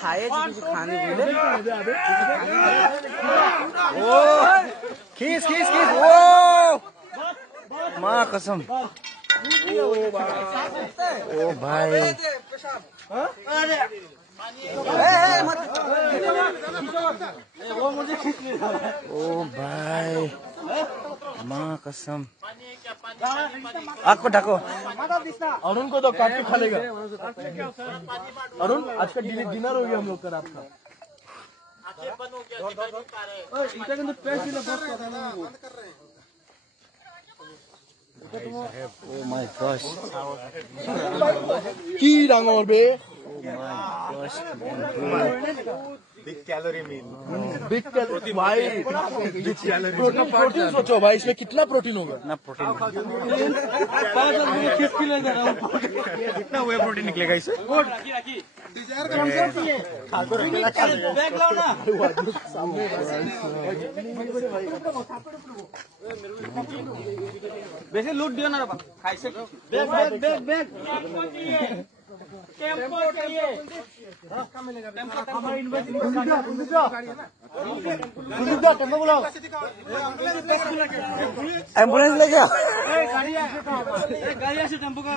खाए कुछ खाने भूले। ओ खींच खींच खींच। ओ माँ कसम। ओ भाई वो मुझे खींच ले रहा है। ओ भाई माँ कसम। आँख को ढको। अरुण को तो काट के खा लेगा। अरुण आज का डिनर हो गया हम लोग का रात का। Oh my gosh. की डांगोर बे। बिग कैलोरी मील। बिग कैलोरी भाई। प्रोटीन सोचो भाई, इसमें कितना प्रोटीन होगा ना प्रोटीन कितना हुआ प्रोटीन निकलेगा इससे। बेसी लूट दियो ना खाई से। बैग एम्बुलेंस ले गया। गाड़ी टेम्पो का